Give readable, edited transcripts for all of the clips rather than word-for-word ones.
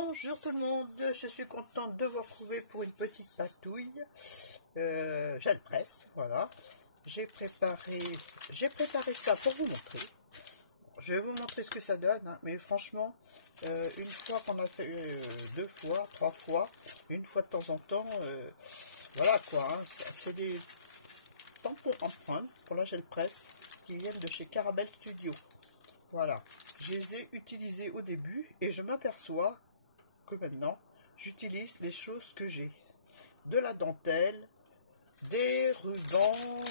Bonjour tout le monde, je suis contente de vous retrouver pour une petite patouille gel presse, voilà. J'ai préparé ça pour vous montrer. Je vais vous montrer ce que ça donne, hein, mais franchement, une fois qu'on a fait 2 fois, 3 fois, une fois de temps en temps, voilà quoi, hein, c'est des tampons empreintes pour la gel presse qui viennent de chez Caramel Studio. Voilà, je les ai utilisés au début et je m'aperçois que maintenant j'utilise les choses que j'ai, de la dentelle, des rubans,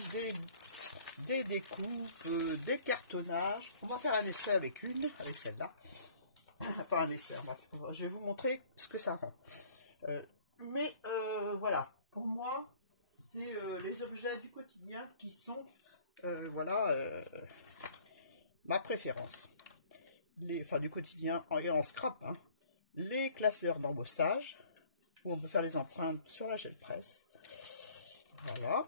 des découpes, des cartonnages. On va faire un essai avec celle-là, enfin un essai, je vais vous montrer ce que ça rend, voilà, pour moi c'est les objets du quotidien qui sont voilà, ma préférence, du quotidien et en scrap, hein. Les classeurs d'embossage, où on peut faire les empreintes sur la gel presse. Voilà.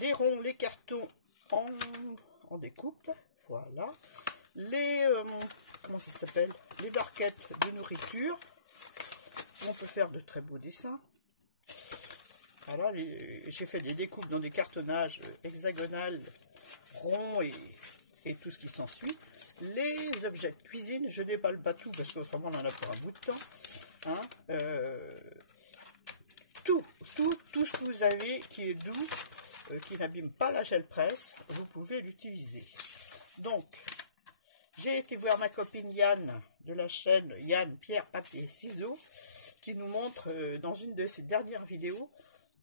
Les ronds, les cartons en découpe. Voilà. Les, comment ça s'appelle? Les barquettes de nourriture. On peut faire de très beaux dessins. Voilà. J'ai fait des découpes dans des cartonnages hexagonales, ronds et tout ce qui s'ensuit. Les objets de cuisine, je déballe pas tout parce qu'autrement on en a pour un bout de temps, hein. Tout ce que vous avez qui est doux, qui n'abîme pas la gel presse, vous pouvez l'utiliser. Donc j'ai été voir ma copine Yann de la chaîne Yann Pierre Papier Ciseaux, qui nous montre dans une de ses dernières vidéos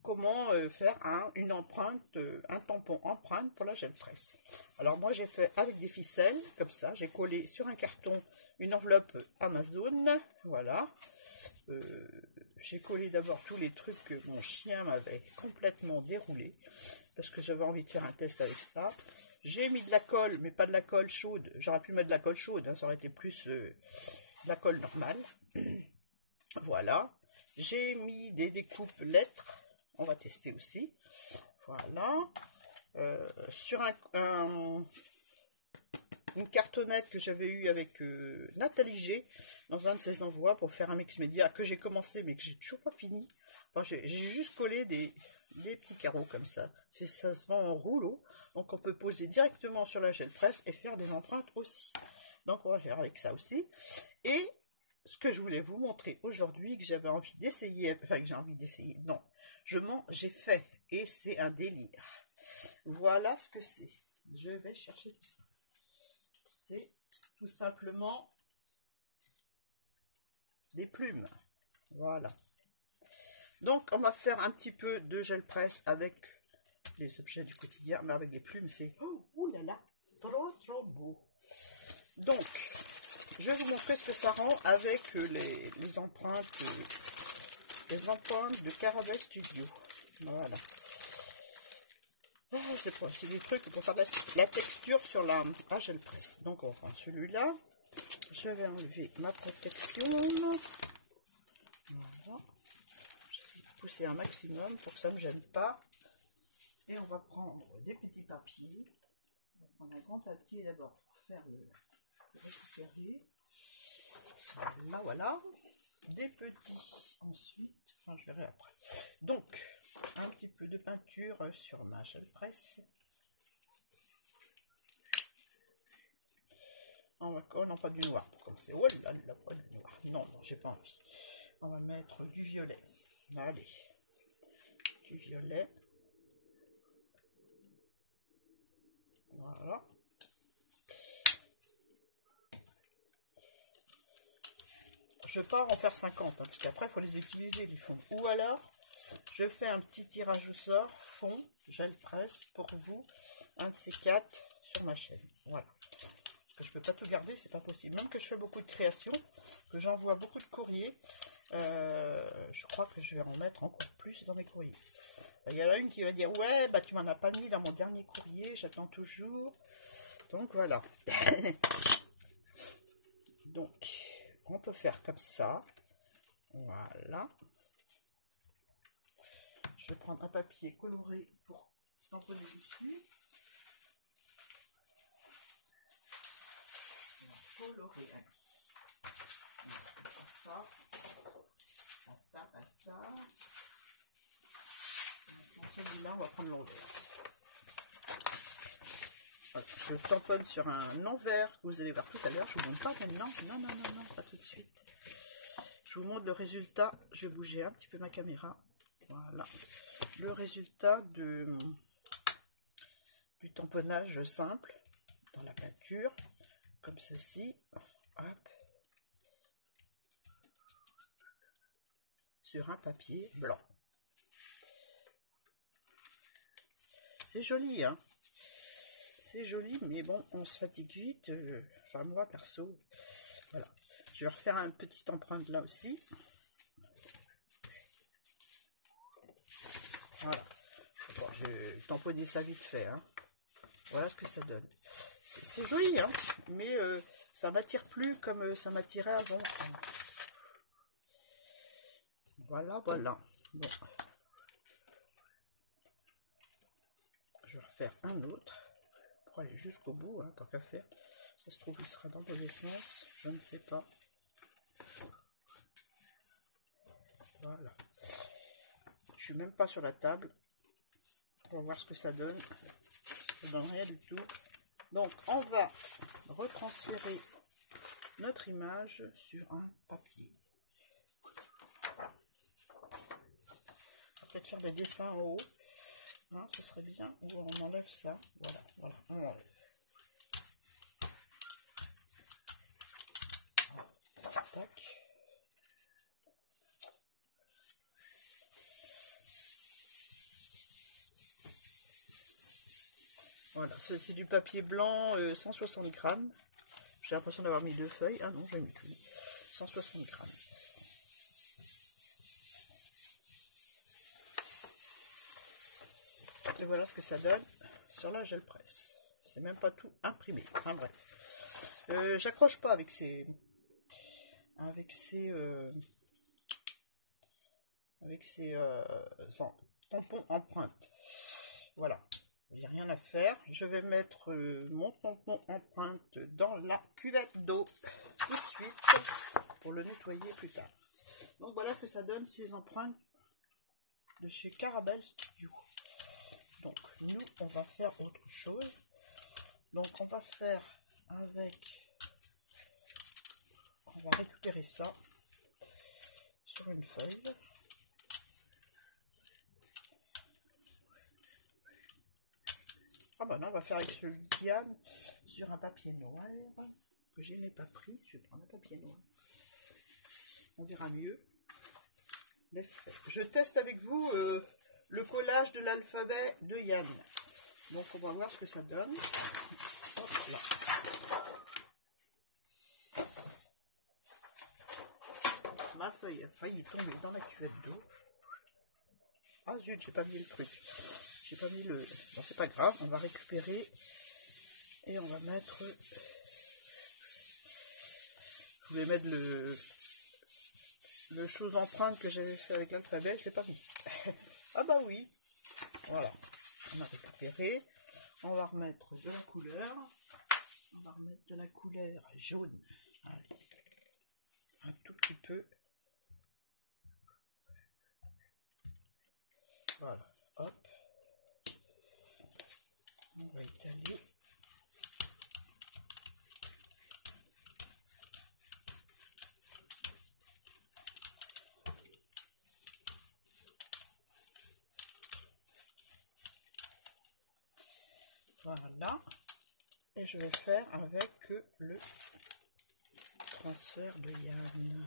comment faire une empreinte, un tampon empreinte pour la gel presse. Alors moi j'ai fait avec des ficelles, comme ça, j'ai collé sur un carton une enveloppe Amazon, voilà. J'ai collé d'abord tous les trucs que mon chien m'avait complètement déroulé, parce que j'avais envie de faire un test avec ça. J'ai mis de la colle, mais pas de la colle chaude, j'aurais pu mettre de la colle chaude, hein, ça aurait été plus de la colle normale. Voilà, j'ai mis des découpes lettres. On va tester aussi. Voilà. Sur une cartonnette que j'avais eue avec Nathalie G dans un de ses envois pour faire un mix média que j'ai commencé mais que j'ai toujours pas fini. Enfin, j'ai juste collé des petits carreaux comme ça. Ça se vend en rouleau. Donc on peut poser directement sur la gel presse et faire des empreintes aussi. Donc on va faire avec ça aussi. Et ce que je voulais vous montrer aujourd'hui, que j'avais envie d'essayer, enfin que j'ai envie d'essayer, non, j'ai fait, et c'est un délire. Voilà ce que c'est. Je vais chercher tout ça. C'est tout simplement des plumes. Voilà. Donc on va faire un petit peu de gel presse avec les objets du quotidien, mais avec les plumes, c'est ouh là là, trop beau. Donc je vais vous montrer ce que ça rend avec les empreintes de Caramel Studio. Voilà. C'est des trucs pour faire la texture sur la gel presse. Donc on prend celui-là. Je vais enlever ma protection. Voilà. Je vais pousser un maximum pour que ça ne me gêne pas. Et on va prendre des petits papiers. On va prendre un grand papier d'abord pour faire le récupérer. Là voilà. Des petits ensuite. Enfin je verrai après. Donc un petit peu de peinture sur ma gel presse. On va, oh non, pas du noir pour commencer. Oh là là, pas du noir. Non, j'ai pas envie. On va mettre du violet. Allez, du violet. Voilà. Je vais pas en faire 50, hein, parce qu'après il faut les utiliser les fonds. Ou alors je fais un petit tirage au sort fond gel presse pour vous, un de ces 4 sur ma chaîne. Voilà. Parce que je peux pas tout garder, c'est pas possible. Même que je fais beaucoup de créations, que j'envoie beaucoup de courriers, je crois que je vais en mettre encore plus dans mes courriers. Il y en a une qui va dire ouais bah tu m'en as pas mis dans mon dernier courrier, j'attends toujours. Donc voilà. Donc on peut faire comme ça. Voilà. Je vais prendre un papier coloré pour tamponner dessus. Coloré. prendre l'envers. Voilà, je le tamponne sur un envers que vous allez voir tout à l'heure. Je vous montre pas maintenant. Non, non, non, non, pas tout de suite. Je vous montre le résultat. Je vais bouger un petit peu ma caméra. Voilà. Le résultat du tamponnage simple dans la peinture. Comme ceci. Hop. Sur un papier blanc. C'est joli, hein. C'est joli, mais bon, on se fatigue vite. Enfin, moi, perso, voilà. Je vais refaire un petit empreinte là aussi. Voilà. Bon, j'ai tamponné ça vite fait, hein. Voilà ce que ça donne. C'est joli, hein, mais ça m'attire plus comme ça m'attirait avant. Voilà, voilà. Bon. Je vais refaire un autre. Pour aller jusqu'au bout, hein, tant qu'à faire. Ça se trouve, il sera dans le mauvais sens. Je ne sais pas. Voilà. Je suis même pas sur la table. On va voir ce que ça donne. Ça donne rien du tout. Donc, on va retransférer notre image sur un papier. Peut-être faire des dessins en haut. Hein, ça serait bien. On enlève ça. Voilà, voilà, on enlève. Tac. Voilà, c'est du papier blanc, 160 grammes. J'ai l'impression d'avoir mis 2 feuilles. Ah non, j'ai mis tout. 160 grammes. Et voilà ce que ça donne sur la gel presse. C'est même pas tout imprimé. Enfin bref. J'accroche pas avec ces tampons empreintes. Voilà. Il n'y a rien à faire. Je vais mettre mon tampon empreinte dans la cuvette d'eau tout de suite pour le nettoyer plus tard. Donc voilà que ça donne ces empreintes de chez Caramel Studio. Donc nous on va faire autre chose. Donc on va faire avec, on va récupérer ça sur une feuille. Ah bah non, on va faire avec celui de Diane sur un papier noir que je n'ai pas pris. Je vais prendre un papier noir. On verra mieux l'effet. Je teste avec vous le collage de l'alphabet de Yann. Donc on va voir ce que ça donne. Hop là. Ma feuille a failli tomber dans la cuvette d'eau. Ah zut, j'ai pas mis le truc. J'ai pas mis le... Bon, c'est pas grave, on va récupérer et on va mettre... Je voulais mettre le chose empreinte que j'avais fait avec l'alphabet, je l'ai pas mis. Ah bah oui. Voilà. On a récupéré. On va remettre de la couleur. On va remettre de la couleur jaune. Allez. Un tout petit peu. Voilà. Hop. On va étaler. Voilà. Et je vais faire avec le transfert de Yann.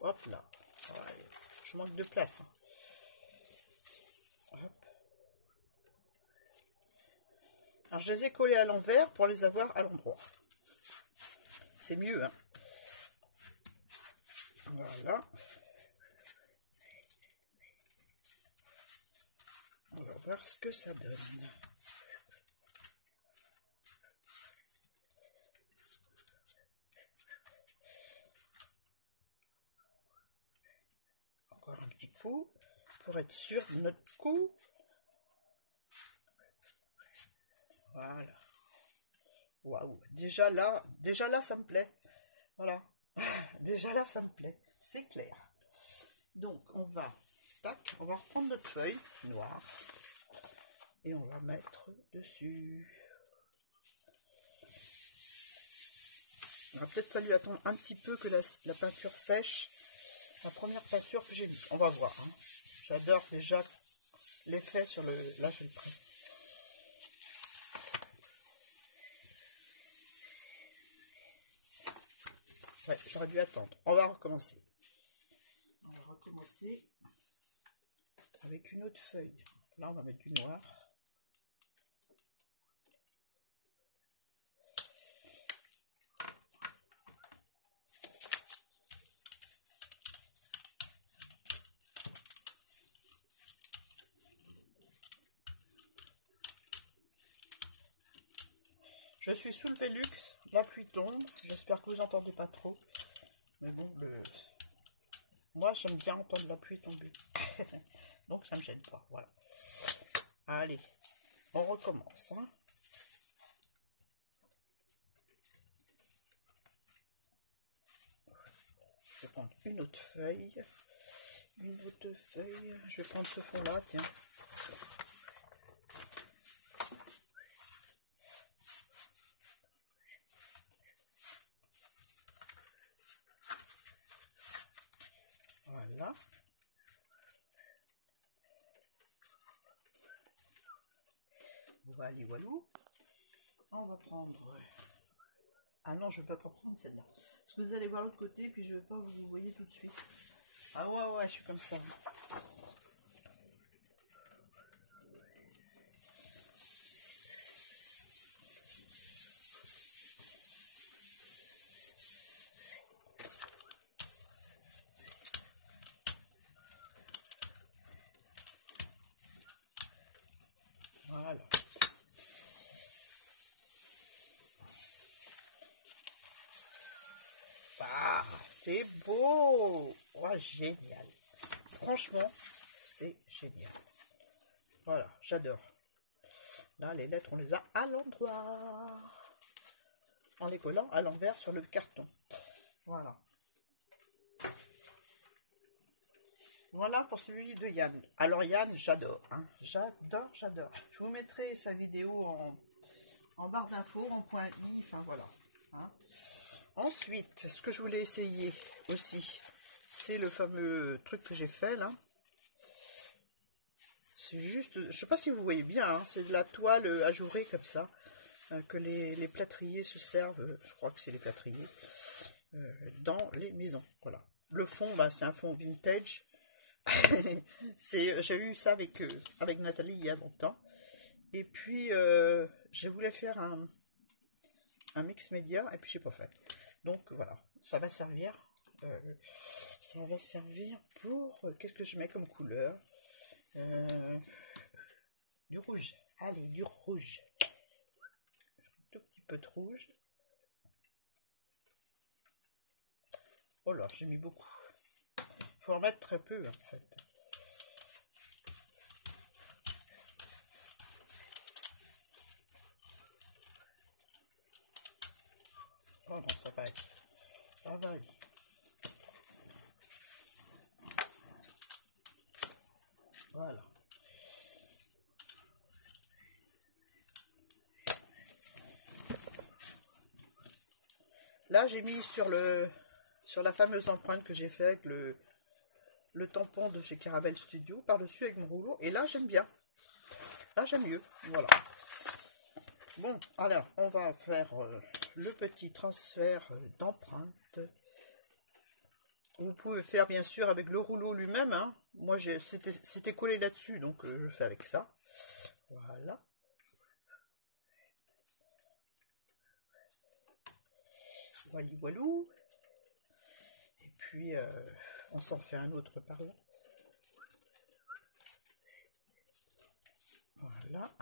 Hop là. Ouais. Je manque de place. Hop. Alors je les ai collés à l'envers pour les avoir à l'endroit. C'est mieux, hein. Voilà. On va voir ce que ça donne. Encore un petit coup pour être sûr de notre coup. Voilà. Waouh. Déjà là, ça me plaît. Voilà. Déjà là, ça me plaît. C'est clair. Donc, on va reprendre notre feuille noire. et on va mettre dessus. Il a peut-être fallu attendre un petit peu que la peinture sèche, la première peinture que j'ai mis. On va voir. Hein. J'adore déjà l'effet sur la gel presse. Ouais, j'aurais dû attendre. On va recommencer. On va recommencer avec une autre feuille. Là, on va mettre du noir. Je suis sous le Velux, la pluie tombe, j'espère que vous n'entendez pas trop. Mais bon, moi j'aime bien entendre la pluie tomber. Donc ça ne me gêne pas, voilà. Allez, on recommence. Hein. Je vais prendre une autre feuille. Une autre feuille. Je vais prendre ce fond-là, tiens. Voilà. Voilà, walou. On va prendre... Ah non, je ne peux pas prendre celle-là. Parce que vous allez voir l'autre côté, puis je ne vais pas vous voyez tout de suite. Ah ouais, je suis comme ça. Voilà. Ah, c'est beau. Oh, génial. Franchement, c'est génial. Voilà, j'adore. Là, les lettres, on les a à l'endroit. En les collant à l'envers sur le carton. Voilà. Voilà pour celui de Yann. Alors Yann, j'adore. Hein. J'adore. Je vous mettrai sa vidéo en barre d'infos, en point i. Enfin voilà. Hein. Ensuite, ce que je voulais essayer aussi, c'est le fameux truc que j'ai fait là. C'est juste, je sais pas si vous voyez bien, hein, c'est de la toile ajourée comme ça, que les plâtriers se servent, je crois que c'est les plâtriers, dans les maisons. Voilà. Le fond, bah, c'est un fond vintage. J'ai eu ça avec Nathalie il y a longtemps. Et puis, je voulais faire un mix média, et puis j'ai pas fait. Donc voilà, ça va servir. Pour... Qu'est-ce que je mets comme couleur? Du rouge. Allez, du rouge. Tout petit peu de rouge. Oh là, j'ai mis beaucoup. Il faut en mettre très peu en fait. Oh non, ça va aller. Ça va aller. Voilà. Là, j'ai mis sur la fameuse empreinte que j'ai fait avec le tampon de chez Caramel Studio par-dessus avec mon rouleau. Et là, j'aime bien. Là, j'aime mieux. Voilà. Bon, alors, on va faire le petit transfert d'empreinte. Vous pouvez faire, bien sûr, avec le rouleau lui-même. Hein. Moi, c'était collé là-dessus, donc je fais avec ça. Voilà. Voilou. Et puis, on s'en fait un autre par là. Voilà.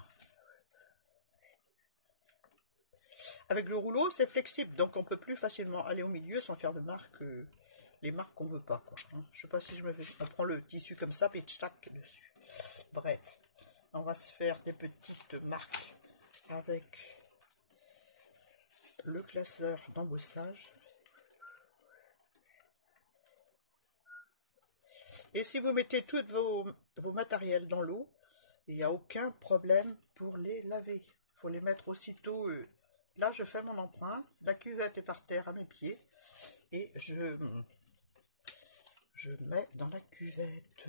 Avec le rouleau, c'est flexible, donc on peut plus facilement aller au milieu sans faire de marque, les marques qu'on veut pas, quoi. Hein. Je sais pas si on prend le tissu comme ça, puis tchac dessus. Bref, on va se faire des petites marques avec le classeur d'embossage. Et si vous mettez tous vos matériels dans l'eau, il n'y a aucun problème pour les laver. Il faut les mettre aussitôt. Là, je fais mon empreinte, la cuvette est par terre à mes pieds et je mets dans la cuvette.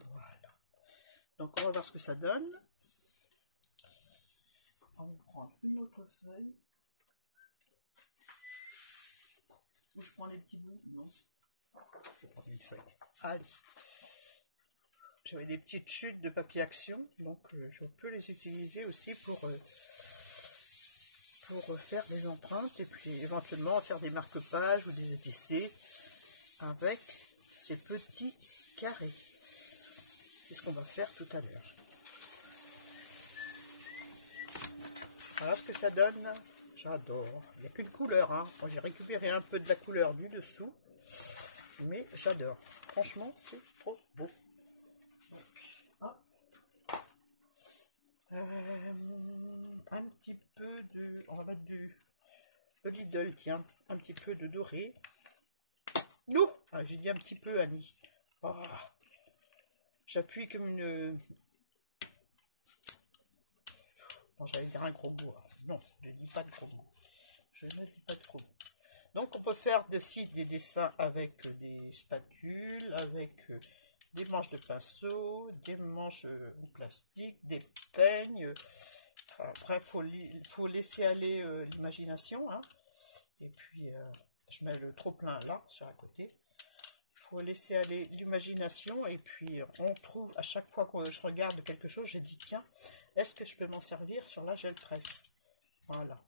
Voilà. Donc, on va voir ce que ça donne. On va prendre une autre feuille. Ou je prends les petits bouts? Non. Je prends une feuille. Allez. J'avais des petites chutes de papier action, donc je peux les utiliser aussi pour faire des empreintes et puis éventuellement faire des marque-pages ou des etc. avec ces petits carrés. C'est ce qu'on va faire tout à l'heure. Voilà ce que ça donne. J'adore. Il n'y a qu'une couleur, hein. Moi, j'ai récupéré un peu de la couleur du dessous, mais j'adore. Franchement, c'est trop beau. Un petit peu de, on va mettre du Lidl, tiens, un petit peu de doré. Non, ah, j'ai dit un petit peu, Annie. Oh, j'appuie comme une, bon, j'allais dire un gros mot. Non, je dis pas de gros mot. Je ne dis pas de gros mots. Donc on peut faire des dessins avec des spatules, avec des manches de pinceau, des manches en plastique, des peignes. Après, il faut laisser aller l'imagination. Hein. Et puis, je mets le trop-plein là, sur un côté. Il faut laisser aller l'imagination. Et puis, on trouve, à chaque fois que je regarde quelque chose, j'ai dit, tiens, est-ce que je peux m'en servir sur la gel presse? Voilà.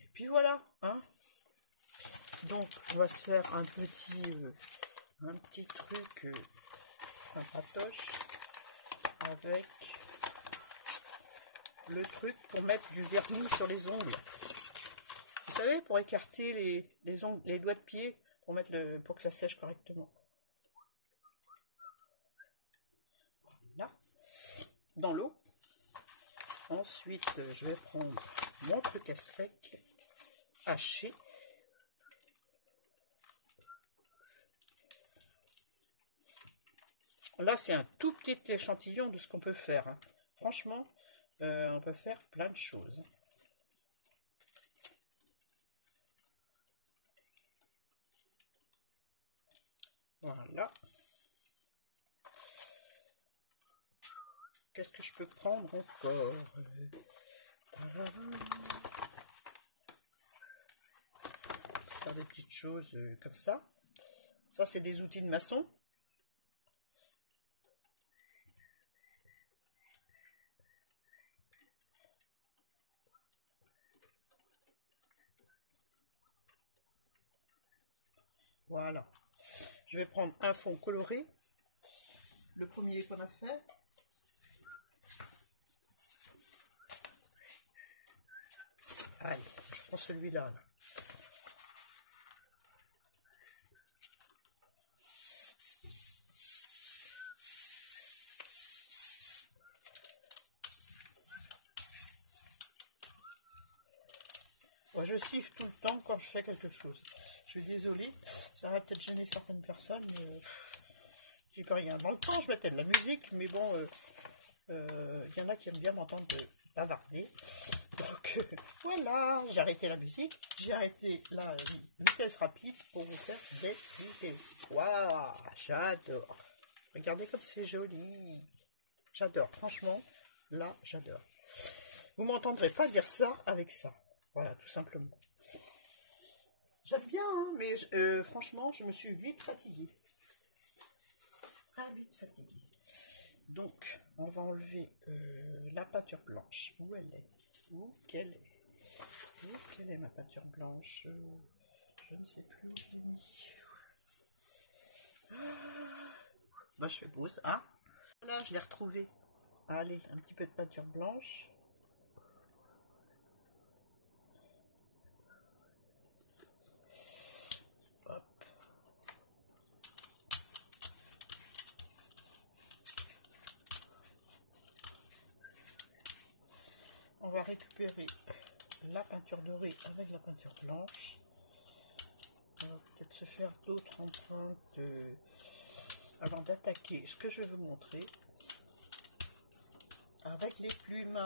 Et puis, voilà. Hein. Donc, on va se faire un petit truc sympatoche avec le truc pour mettre du vernis sur les ongles. Vous savez, pour écarter les ongles, les doigts de pied, pour que ça sèche correctement. Voilà. Dans l'eau. Ensuite, je vais prendre mon truc à sec, haché. Là, c'est un tout petit échantillon de ce qu'on peut faire. Hein. Franchement, on peut faire plein de choses. Voilà. Qu'est-ce que je peux prendre encore? Faire des petites choses comme ça. Ça, c'est des outils de maçon. Voilà. Je vais prendre un fond coloré. Le premier qu'on a fait. Allez, je prends celui-là. Là. Moi, je siffle tout le temps quand je fais quelque chose. Je suis désolée, ça va peut-être gêner certaines personnes, mais j'y peux rien. Dans le temps, je mettais de la musique, mais bon, y en a qui aiment bien m'entendre bavarder. Donc, voilà, j'ai arrêté la musique, j'ai arrêté la vitesse rapide pour vous faire des vidéos. Waouh, j'adore. Regardez comme c'est joli. J'adore, franchement, là, j'adore. Vous m'entendrez pas dire ça avec ça. Voilà, tout simplement. J'aime bien, hein, mais franchement, je me suis vite fatiguée. Très vite fatiguée. Donc, on va enlever la peinture blanche. Où elle est? Où qu'elle est? Où qu'elle est ma peinture blanche? Je ne sais plus où je l'ai mis. Bah, je fais pause. Ah, voilà, je l'ai retrouvée. Allez, un petit peu de peinture blanche. On va récupérer la peinture dorée avec la peinture blanche. On va peut-être se faire d'autres empreintes avant d'attaquer ce que je vais vous montrer avec les plumes.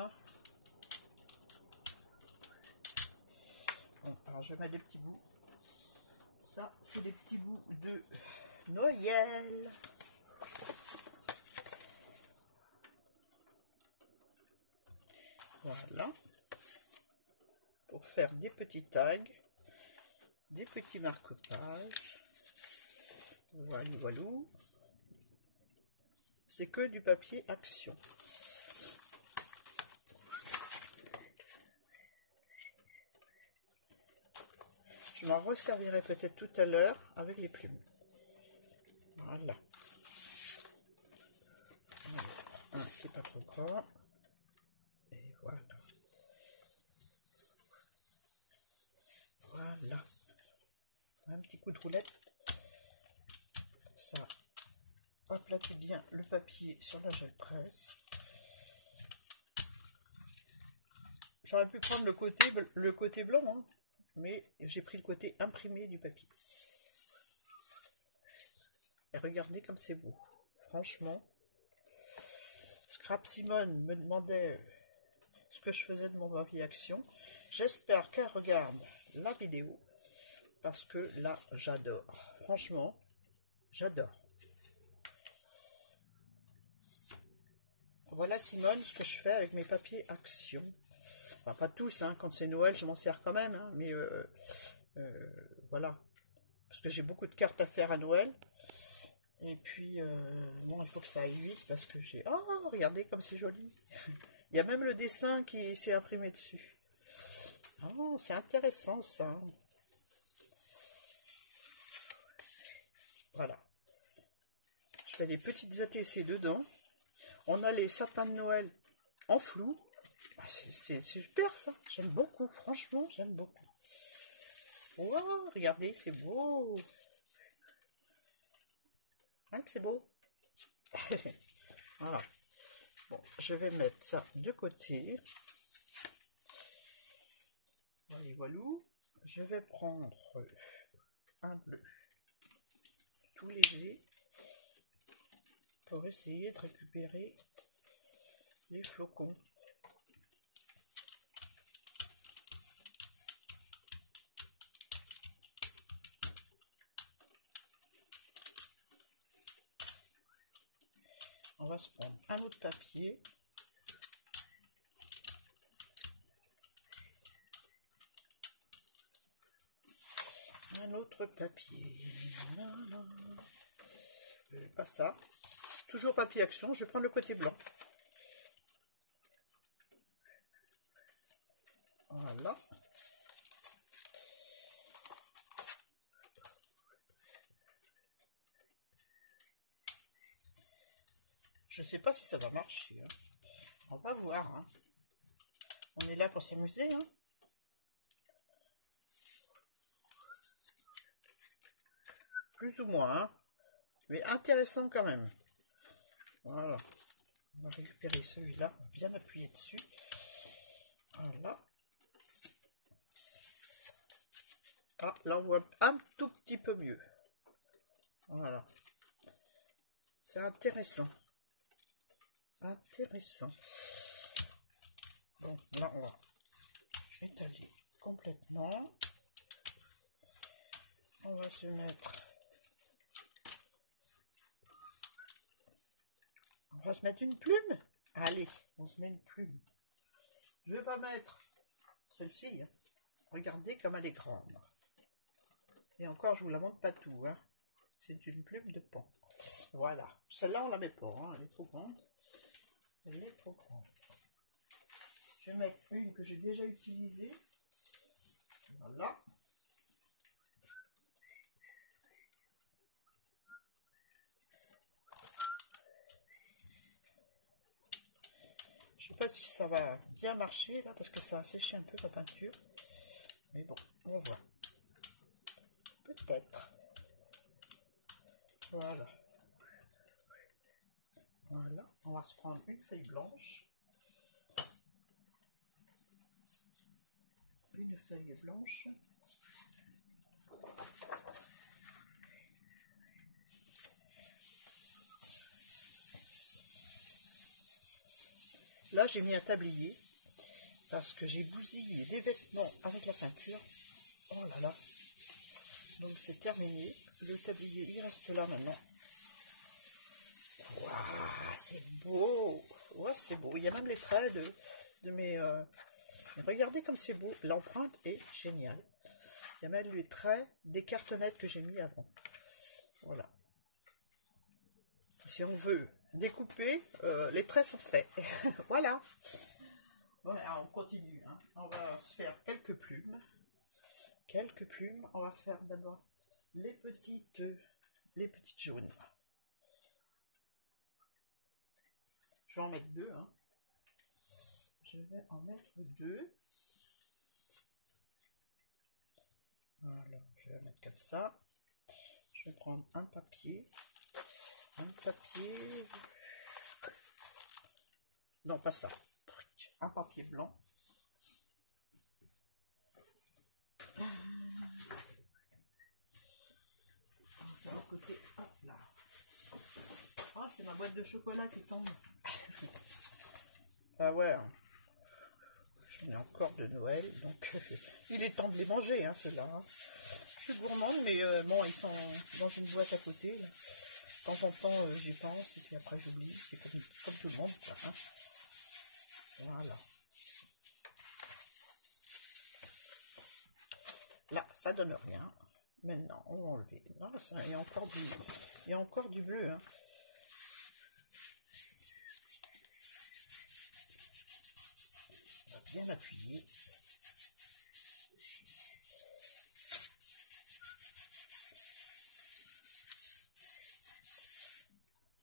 Bon, alors je vais mettre des petits bouts. Ça, c'est des petits bouts de Noël. Voilà. Pour faire des petits tags, des petits marque-pages. Voilà, voilà. C'est que du papier Action. Je m'en resservirai peut-être tout à l'heure avec les plumes. Voilà. Un qui n'est pas trop grand. Et voilà. Voilà. Un petit coup de roulette. Ça aplatit bien le papier sur la gel presse. J'aurais pu prendre le côté blanc, hein, mais j'ai pris le côté imprimé du papier. Et regardez comme c'est beau. Franchement, Scrap Simone me demandait ce que je faisais de mon papier Action. J'espère qu'elle regarde la vidéo parce que là, j'adore. Franchement, j'adore. Voilà Simone, ce que je fais avec mes papiers Action. Enfin, pas tous, hein. Quand c'est Noël, je m'en sers quand même, hein, mais voilà. Parce que j'ai beaucoup de cartes à faire à Noël. Et puis, bon, il faut que ça aille vite parce que j'ai... Oh, regardez comme c'est joli. Il y a même le dessin qui s'est imprimé dessus. Oh, c'est intéressant ça. Voilà. Je fais des petites ATC dedans. On a les sapins de Noël en flou. C'est super ça. J'aime beaucoup. Franchement, j'aime beaucoup. Wow, regardez, c'est beau. Hein, que c'est beau. Voilà. Bon, je vais mettre ça de côté. Voilà, voilà. Je vais prendre un bleu tout léger pour essayer de récupérer les flocons. On va se prendre un autre papier. Un autre papier. Pas ça. Toujours papier Action. Je vais prendre le côté blanc. Voilà. Je ne sais pas si ça va marcher. Hein. On va voir. Hein. On est là pour s'amuser. Hein. Plus ou moins. Hein. Mais intéressant quand même. Voilà. On va récupérer celui-là. Bien appuyer dessus. Voilà. Ah, là on voit un tout petit peu mieux. Voilà. C'est intéressant. Intéressant. Bon, là on va étaler complètement. On va se mettre... On va se mettre une plume. Allez, on se met une plume. Je vais pas mettre celle-ci. Hein. Regardez comme elle est grande. Et encore, je vous la montre pas tout. Hein. C'est une plume de pan. Voilà. Celle-là, on la met pas. Hein. Elle est trop grande. Elle est trop grande. Je vais mettre une que j'ai déjà utilisée. Voilà. Je sais pas si ça va bien marcher là parce que ça a séché un peu la peinture. Mais bon, on voit. Peut-être. Voilà. Voilà. On va se prendre une feuille blanche. Une feuille blanche. là, j'ai mis un tablier parce que j'ai bousillé des vêtements avec la peinture. Oh là là. Donc c'est terminé. Le tablier, il reste là maintenant. Waouh, c'est beau. Ouais, c'est beau. Il y a même les traits de mes... regardez comme c'est beau. L'empreinte est géniale. Il y a même les traits des cartonnettes que j'ai mis avant. Voilà. Si on veut découper, les traits sont faits. Voilà. Voilà, on continue. Hein. On va faire quelques plumes. Quelques plumes. On va faire d'abord les petites jaunes. Je vais en mettre deux. Hein. Je vais en mettre deux. Voilà, je vais la mettre comme ça. Je vais prendre un papier. Non, pas ça. Un papier blanc. De l'autre côté, hop là. Oh, c'est ma boîte de chocolat qui tombe. Ah ouais. J'en ai encore de Noël, donc il est temps de les manger, hein, ceux-là. Je suis gourmande, mais bon, ils sont dans une boîte à côté. Là. De temps en temps, j'y pense, et puis après j'oublie. C'est comme tout le monde, ça, hein. Voilà. Là, ça donne rien. Maintenant, on va enlever. Non, ça, il y a encore du bleu. Hein. On va bien appuyer.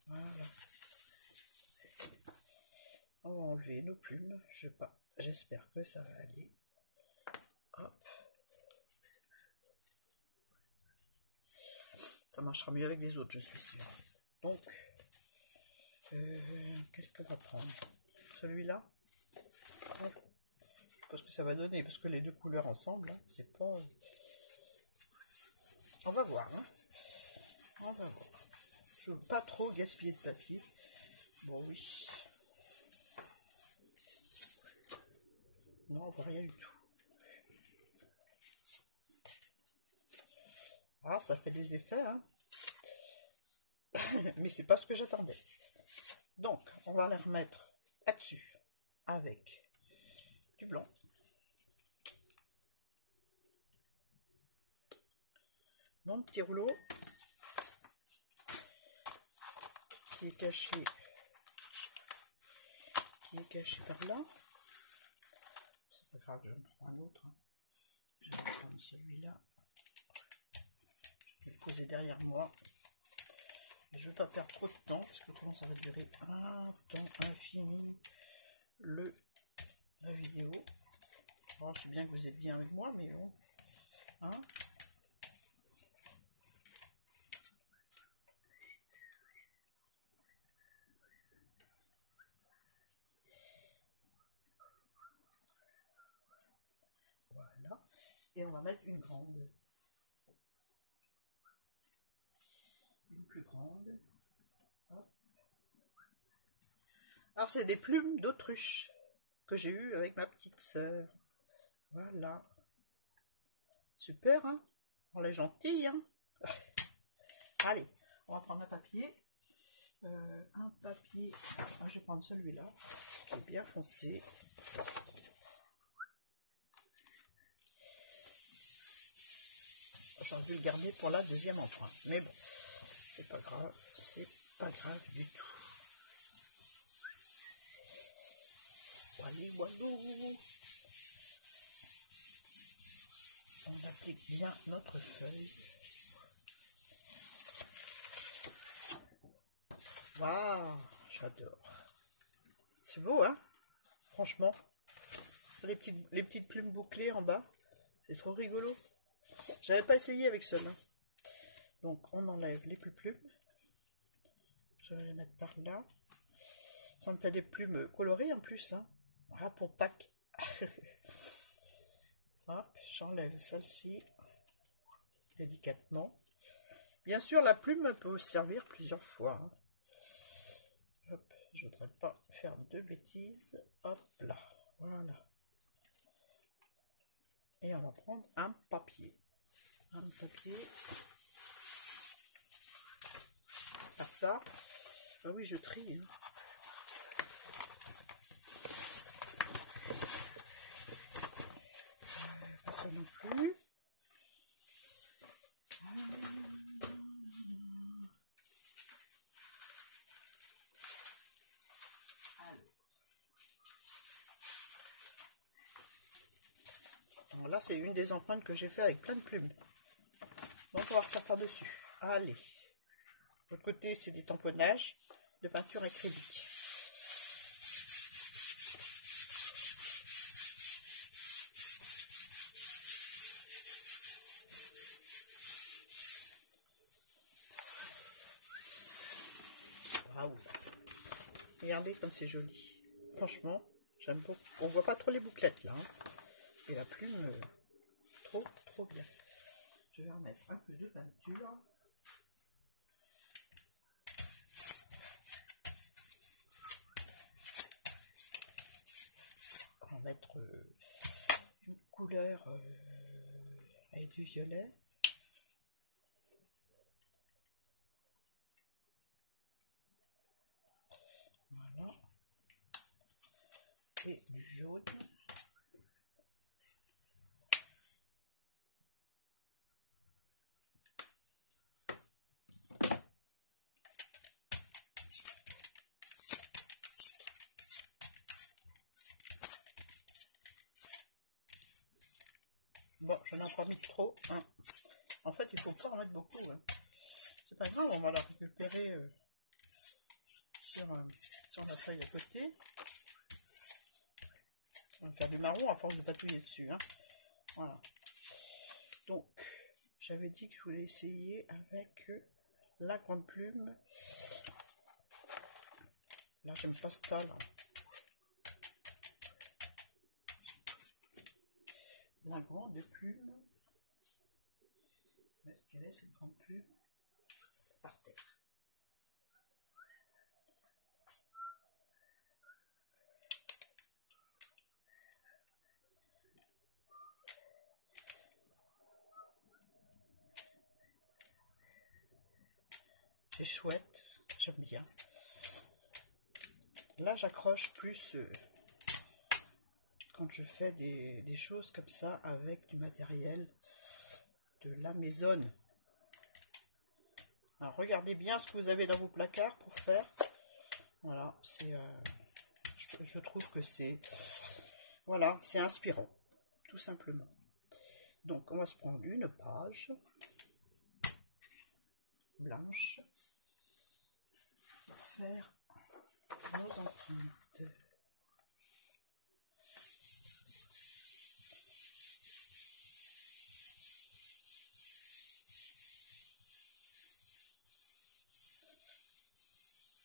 Voilà. On va enlever nos plumes. Je sais pas. J'espère que ça va aller. Hop. Ça marchera mieux avec les autres, je suis sûre. Donc, qu'est-ce qu'on va prendre? Celui-là. Parce que ça va donner, parce que les deux couleurs ensemble, hein, c'est pas... On va voir, hein. On va voir. Je veux pas trop gaspiller de papier. Bon, oui. Non, on voit rien du tout. Ah, ça fait des effets, hein. Mais c'est pas ce que j'attendais. Donc, on va les remettre là-dessus avec du blanc. Mon petit rouleau qui est caché par là. C'est pas grave, je prends un autre. Hein. Je vais prendre celui-là. Je vais le poser derrière moi. Mais je ne veux pas perdre trop de temps parce que autrement ça va durer un temps infini la vidéo. Bon, je sais bien que vous êtes bien avec moi, mais bon. Hein? Voilà. Et on va mettre une grande. Une plus grande. Hop. Alors, c'est des plumes d'autruche que j'ai eues avec ma petite sœur. Voilà. Super, hein? On est gentille, hein? Allez, on va prendre un papier. Je vais prendre celui-là, qui est bien foncé. J'aurais dû le garder pour la deuxième empreinte. Mais bon, c'est pas grave du tout. Walou. On applique bien notre feuille. Waouh, j'adore. C'est beau, hein? Franchement. Les petites plumes bouclées en bas. C'est trop rigolo. J'avais pas essayé avec cela. Donc, on enlève les plumes. Je vais les mettre par là. Ça me fait des plumes colorées en plus, hein. Voilà, pour Pâques. Hop, j'enlève celle-ci délicatement. Bien sûr, la plume peut servir plusieurs fois. Hein. Hop, Je voudrais pas faire de bêtises. Hop là, voilà. Et on va prendre un papier. Un papier. Ah ça. Ah oui, je trie. Hein. Ça non plus. Alors là, c'est une des empreintes que j'ai fait avec plein de plumes. Donc on va refaire par-dessus. Allez. De l'autre côté, c'est des tamponnages de peinture acrylique. Waouh. Regardez comme c'est joli. Franchement, j'aime beaucoup. On voit pas trop les bouclettes là. Hein. Et la plume, trop bien. Je vais remettre un peu de peinture. On va mettre une couleur avec du violet. Voilà. Et du jaune. Bon, je n'en ai pas mis trop. Hein. En fait, il faut pas en mettre beaucoup. Hein. C'est pas grave, on va la récupérer sur la feuille à côté. On va faire du marron à force de patouiller dessus. Hein. Voilà. Donc, j'avais dit que je voulais essayer avec la grande plume. Là, j'aime pas ce talent. La grande plume. Où est-ce qu'elle est, cette grande plume? Par terre. C'est chouette, j'aime bien. Là, j'accroche plus quand je fais des choses comme ça avec du matériel de la maison. Alors, regardez bien ce que vous avez dans vos placards pour faire. Voilà, c'est, je trouve que c'est, voilà, c'est inspirant, tout simplement. Donc, on va se prendre une page blanche pour faire nos empreintes.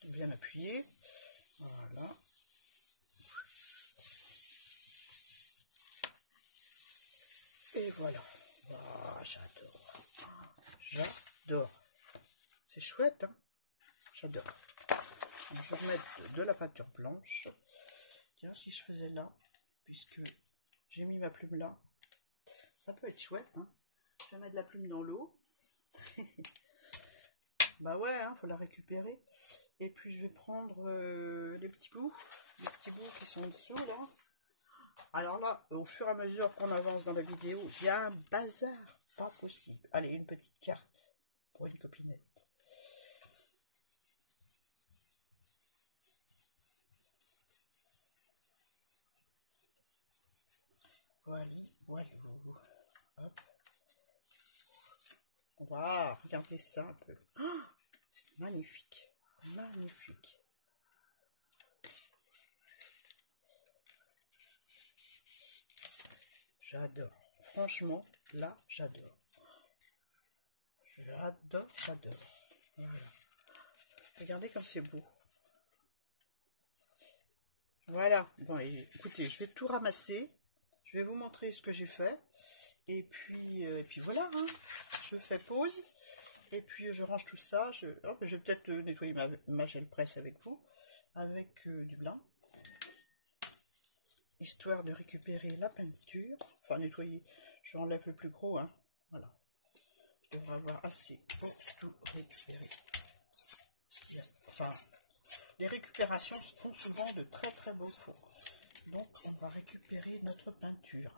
Bien appuyé, voilà. Et voilà. Oh, j'adore. J'adore. C'est chouette, hein? J'adore. Je vais remettre de la peinture blanche. Tiens, si je faisais là, puisque j'ai mis ma plume là, ça peut être chouette, hein? Je vais mettre de la plume dans l'eau. Bah ouais, hein, faut la récupérer. Et puis je vais prendre les petits bouts qui sont dessous là. Alors là, au fur et à mesure qu'on avance dans la vidéo, il y a un bazar pas possible. Allez, une petite carte pour une copinette. Voilà, voilà. Hop. On va regarder ça un peu. Oh, c'est magnifique, magnifique. J'adore. Franchement, là, j'adore. J'adore, j'adore. Voilà. Regardez comme c'est beau. Voilà. Bon, écoutez, je vais tout ramasser. Je vais vous montrer ce que j'ai fait. Et puis voilà. Hein. Je fais pause. Et puis je range tout ça. Je vais peut-être nettoyer ma gel presse avec vous. avec du blanc, histoire de récupérer la peinture, enfin nettoyer. J'enlève le plus gros, hein. Voilà. Je devrais avoir assez pour tout récupérer. Enfin, les récupérations font souvent de très très beaux fonds. Donc on va récupérer notre peinture.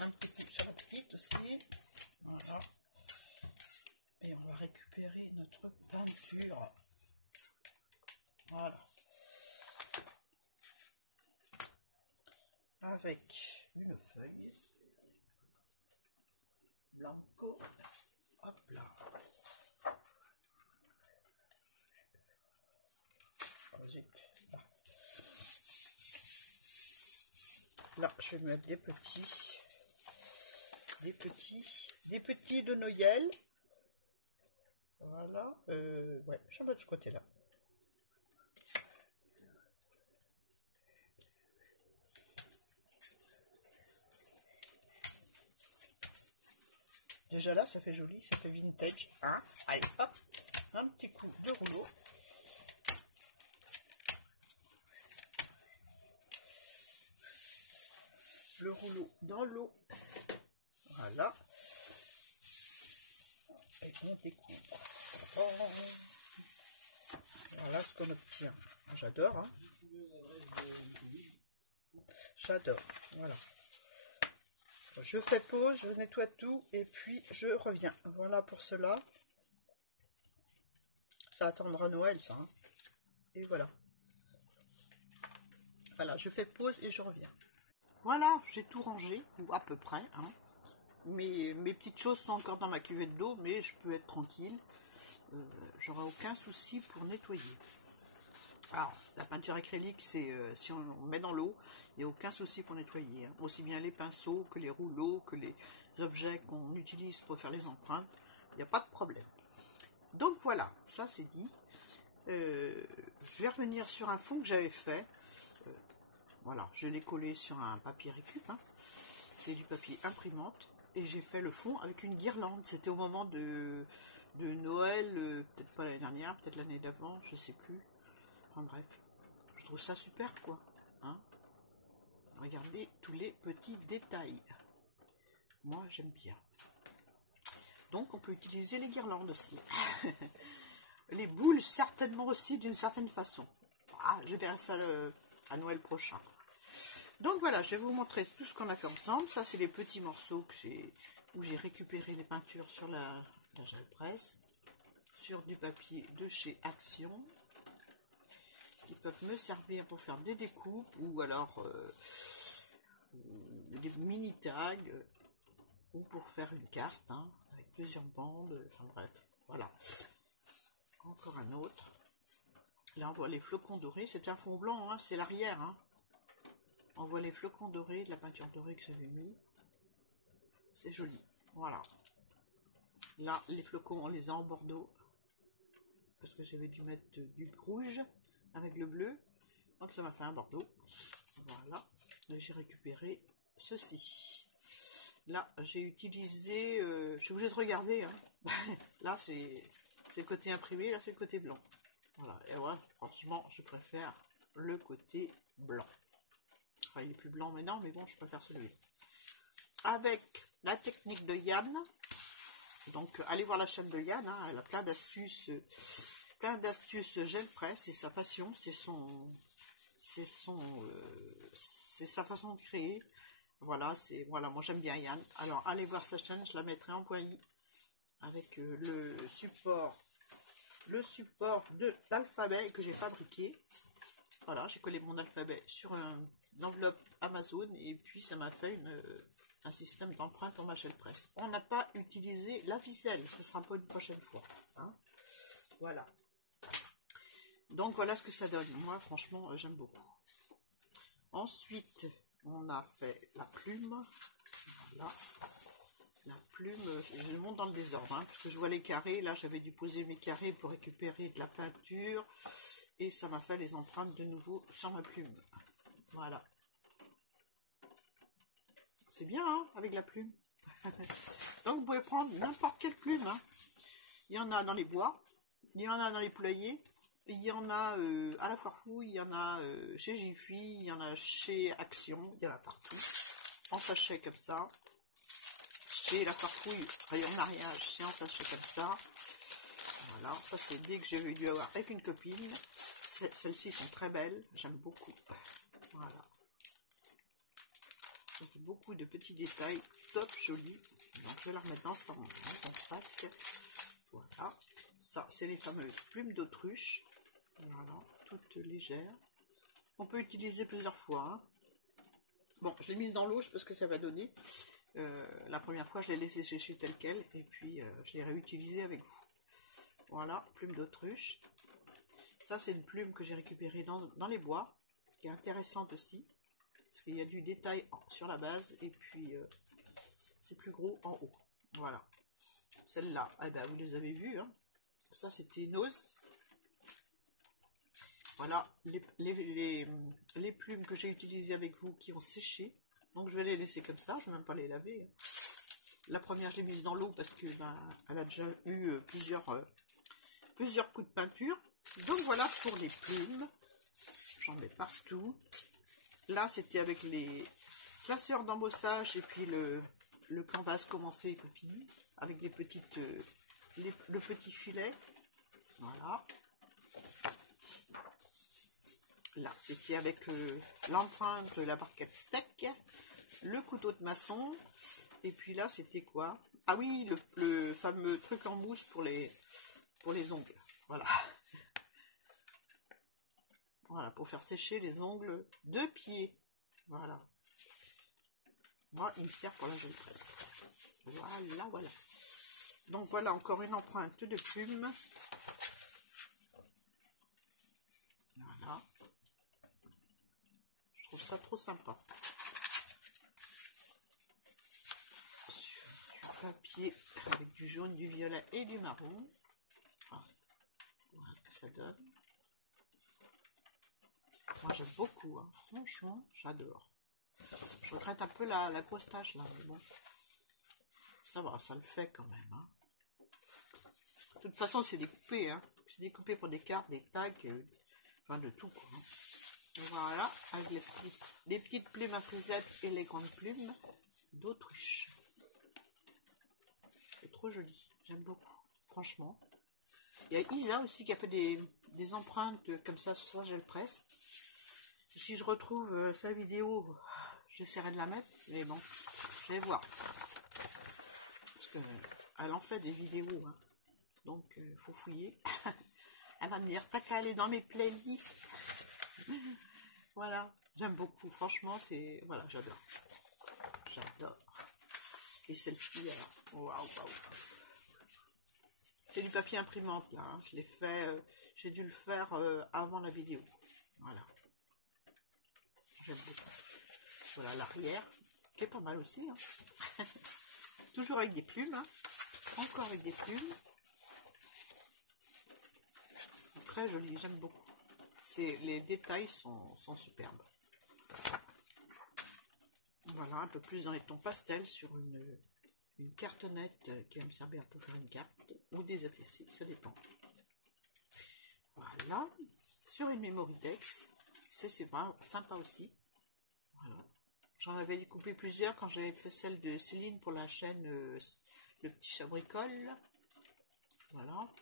Un petit coup sur la petite aussi. Voilà. Et on va récupérer notre peinture. Voilà. Avec une feuille. Blanco. Hop là. Là, je vais mettre des petits de Noël. Voilà. Ouais, je vais mettre de ce côté-là. Déjà là, ça fait joli, ça fait vintage. Hein. Allez, hop, un petit coup de rouleau. Le rouleau dans l'eau. Voilà. Et on découvre. Oh. Voilà ce qu'on obtient. J'adore, hein. J'adore. Voilà. Je fais pause, je nettoie tout et puis je reviens. Voilà pour cela. Ça attendra Noël, ça. Hein. Et voilà. Voilà, je fais pause et je reviens. Voilà, j'ai tout rangé, ou à peu près. Hein. Mes petites choses sont encore dans ma cuvette d'eau, mais je peux être tranquille. J'aurai aucun souci pour nettoyer. Alors, la peinture acrylique, c'est si on met dans l'eau, il n'y a aucun souci pour nettoyer. Hein. Aussi bien les pinceaux que les rouleaux, que les objets qu'on utilise pour faire les empreintes, il n'y a pas de problème. Donc voilà, ça c'est dit. Je vais revenir sur un fond que j'avais fait. Voilà, je l'ai collé sur un papier récup. Hein. C'est du papier imprimante. Et j'ai fait le fond avec une guirlande. C'était au moment de Noël, peut-être pas l'année dernière, peut-être l'année d'avant, je sais plus. Enfin bref, je trouve ça super quoi. Hein. Regardez tous les petits détails. Moi j'aime bien. Donc on peut utiliser les guirlandes aussi. Les boules certainement aussi d'une certaine façon. Ah, je verrai ça à Noël prochain. Donc voilà, je vais vous montrer tout ce qu'on a fait ensemble. Ça c'est les petits morceaux que où j'ai récupéré les peintures sur la gel presse, sur du papier de chez Action, qui peuvent me servir pour faire des découpes ou alors des mini tags ou pour faire une carte hein, avec plusieurs bandes. Enfin bref, voilà. Encore un autre. Là on voit les flocons dorés. C'est un fond blanc, hein, c'est l'arrière. Hein. On voit les flocons dorés de la peinture dorée que j'avais mis. C'est joli. Voilà. Là, les flocons, on les a en bordeaux. Parce que j'avais dû mettre du rouge avec le bleu. Donc ça m'a fait un bordeaux. Voilà. J'ai récupéré ceci. Là, j'ai utilisé... je suis obligée de regarder. Hein. Là, c'est le côté imprimé. Là, c'est le côté blanc. Voilà. Et voilà, franchement, je préfère le côté blanc. Enfin, il est plus blanc maintenant, mais bon, je préfère celui-là. Avec la technique de Yann. Donc, allez voir la chaîne de Yann. Hein, elle a plein d'astuces gel presse. C'est sa passion, c'est sa façon de créer. Voilà, moi j'aime bien Yann. Alors, allez voir sa chaîne. Je la mettrai en point I avec le support de l'alphabet que j'ai fabriqué. Voilà, j'ai collé mon alphabet sur une enveloppe Amazon et puis ça m'a fait un système d'empreinte pour ma gel presse. On n'a pas utilisé la ficelle, ce sera pas une prochaine fois. Hein. Voilà. Donc voilà ce que ça donne. Moi franchement j'aime beaucoup. Ensuite on a fait la plume. Voilà. La plume, je monte dans le désordre hein, parce que je vois les carrés. Là j'avais dû poser mes carrés pour récupérer de la peinture. Et ça m'a fait les empreintes de nouveau sur ma plume. Voilà. C'est bien, hein, avec la plume. Donc, vous pouvez prendre n'importe quelle plume. Hein. Il y en a dans les bois, il y en a dans les poulaillers, il y en a à la Foire Fouille, il y en a chez Jiffy, il y en a chez Action, il y en a partout. En sachet comme ça. Chez la Foire Fouille, rayon mariage, c'est en sachet comme ça. Voilà, ça c'est dès que j'ai dû avoir avec une copine. Celles-ci sont très belles, j'aime beaucoup. Voilà. Ça fait beaucoup de petits détails, top, jolis. Donc je vais la remettre dans son sac. Voilà. Ça, c'est les fameuses plumes d'autruche. Voilà, toutes légères. On peut utiliser plusieurs fois. Hein. Bon, je l'ai mise dans l'eau, je sais pas ce que ça va donner. La première fois, je l'ai laissé sécher tel quel. Et puis, je l'ai réutilisé avec vous. Voilà, plume d'autruche. Ça, c'est une plume que j'ai récupérée dans les bois, qui est intéressante aussi, parce qu'il y a du détail sur la base, et puis c'est plus gros en haut. Voilà. Celle-là, eh ben, vous les avez vues. Hein. Ça, c'était Nose. Voilà, les plumes que j'ai utilisées avec vous qui ont séché. Donc, je vais les laisser comme ça, je ne vais même pas les laver. La première, je l'ai mise dans l'eau parce que ben, elle a déjà eu plusieurs coups de peinture. Donc voilà pour les plumes, j'en mets partout. Là c'était avec les classeurs d'embossage et puis le canvas commencé et pas fini, avec des petites, le petit filet, voilà. Là c'était avec l'empreinte de la barquette steak, le couteau de maçon, et puis là c'était quoi? Ah oui, le fameux truc en mousse pour les ongles, voilà. Voilà, pour faire sécher les ongles de pied. Voilà. Moi, il me sert pour la gel presse. Voilà, voilà. Donc, voilà encore une empreinte de plume. Voilà. Je trouve ça trop sympa. Sur du papier avec du jaune, du violet et du marron. Voilà ce que ça donne. Moi j'aime beaucoup, hein. Franchement, j'adore. Je regrette un peu la grosse tache là, mais bon, ça va, ça le fait quand même. Hein. De toute façon, c'est découpé, hein. C'est découpé pour des cartes, des tags, enfin de tout quoi. Hein. Voilà, avec les petites plumes à frisettes et les grandes plumes d'autruche. C'est trop joli, j'aime beaucoup, franchement. Il y a Isa aussi qui a fait des empreintes comme ça sur sa gel presse. Si je retrouve sa vidéo, j'essaierai de la mettre, mais bon, je vais voir. Parce qu'elle en fait des vidéos, hein. Donc il faut fouiller. Elle va me dire, t'as qu'à aller dans mes playlists. Voilà, j'aime beaucoup, franchement, c'est... Voilà, j'adore. J'adore. Et celle-ci, alors, waouh, waouh. C'est du papier imprimante, là, hein. Je l'ai fait, j'ai dû le faire avant la vidéo. Voilà. J'aime beaucoup. Voilà l'arrière, qui est pas mal aussi. Hein. Toujours avec des plumes. Hein. Encore avec des plumes. Très joli, j'aime beaucoup. Les détails sont superbes. Voilà, un peu plus dans les tons pastels sur une cartonnette qui va me servir pour faire une carte ou des ATC, ça dépend. Voilà, sur une Mémoridex, c'est sympa aussi. Voilà. J'en avais découpé plusieurs quand j'avais fait celle de Céline pour la chaîne Le Petit Chat Bricole. Voilà.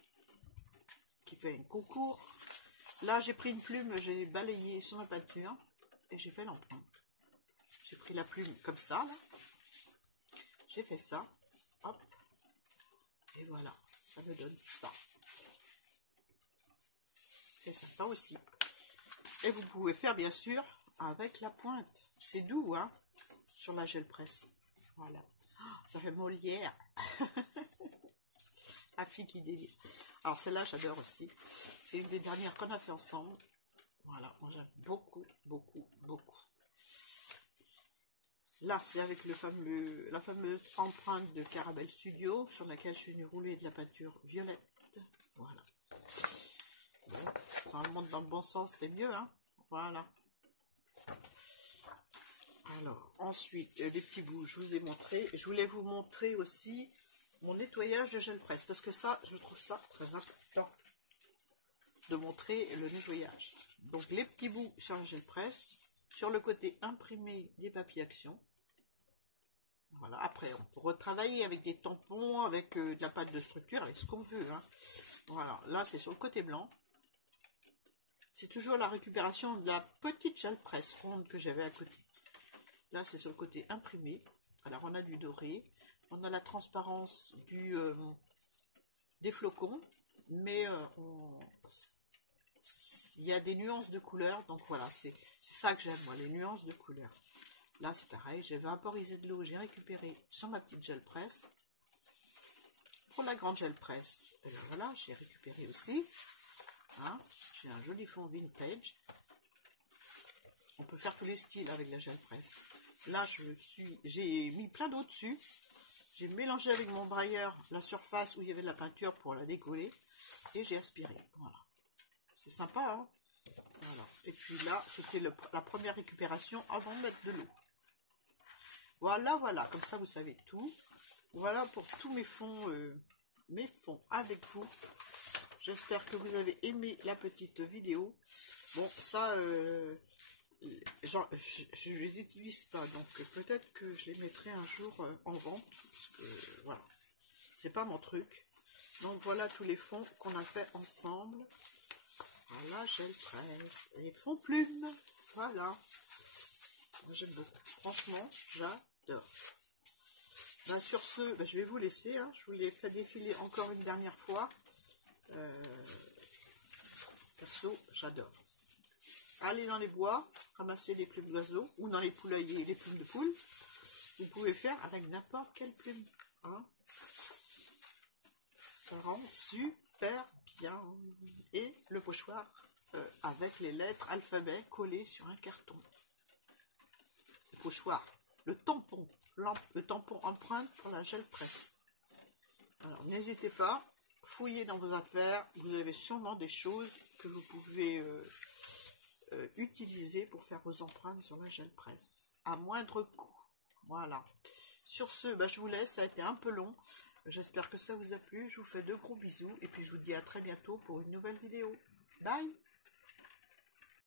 Qui fait un concours. Là, j'ai pris une plume, j'ai balayé sur ma peinture et j'ai fait l'empreinte. J'ai pris la plume comme ça, là. J'ai fait ça. Hop. Et voilà. Ça me donne ça. C'est sympa aussi. Et vous pouvez faire, bien sûr, avec la pointe. C'est doux, hein, sur la gel presse. Voilà. Oh, ça fait Molière. La fille qui délire. Alors, celle-là, j'adore aussi. C'est une des dernières qu'on a fait ensemble. Voilà. Moi, j'aime beaucoup, beaucoup, beaucoup. Là, c'est avec la fameuse empreinte de Caramel Studio sur laquelle je suis venue rouler de la peinture violette. Voilà. Bon, ça remonte dans le bon sens, c'est mieux, hein. Voilà. Alors, ensuite, les petits bouts, je vous ai montré. Je voulais vous montrer aussi mon nettoyage de gel presse, parce que ça, je trouve ça très important de montrer le nettoyage. Donc les petits bouts sur la gel presse, sur le côté imprimé des papiers action. Voilà, après on peut retravailler avec des tampons, avec de la pâte de structure, avec ce qu'on veut. Hein. Voilà, là c'est sur le côté blanc. C'est toujours la récupération de la petite gel presse ronde que j'avais à côté. Là c'est sur le côté imprimé. Alors on a du doré, on a la transparence des flocons, mais il y a des nuances de couleurs, donc voilà, c'est ça que j'aime, moi, les nuances de couleurs. Là, c'est pareil, j'ai vaporisé de l'eau, j'ai récupéré sur ma petite gel presse. Pour la grande gel presse, et bien voilà, j'ai récupéré aussi. Hein, j'ai un joli fond vintage. On peut faire tous les styles avec la gel presse. Là, j'ai mis plein d'eau dessus. J'ai mélangé avec mon brailleur la surface où il y avait de la peinture pour la décoller. Et j'ai aspiré, voilà. C'est sympa, hein. Voilà. Et puis là, c'était la première récupération avant de mettre de l'eau. Voilà, voilà. Comme ça, vous savez tout. Voilà pour tous mes fonds avec vous. J'espère que vous avez aimé la petite vidéo. Bon, ça, je les utilise pas. Donc, peut-être que je les mettrai un jour en vente. Parce que, voilà. C'est pas mon truc. Donc, voilà tous les fonds qu'on a fait ensemble. Voilà, gel presse et fond plume. Voilà. J'aime beaucoup. Franchement, j'adore. Bah, sur ce, bah, je vais vous laisser. Hein. Je vous l'ai fait défiler encore une dernière fois. Perso, j'adore. Allez dans les bois, ramasser les plumes d'oiseaux ou dans les poulaillers, les plumes de poule. Vous pouvez faire avec n'importe quelle plume. Hein. Ça rend super bien. Et le pochoir avec les lettres alphabet collées sur un carton. Le pochoir, le tampon empreinte pour la gel presse. Alors n'hésitez pas, fouillez dans vos affaires, vous avez sûrement des choses que vous pouvez utiliser pour faire vos empreintes sur la gel presse, à moindre coût. Voilà. Sur ce, bah, je vous laisse, ça a été un peu long. J'espère que ça vous a plu. Je vous fais de gros bisous et puis je vous dis à très bientôt pour une nouvelle vidéo. Bye!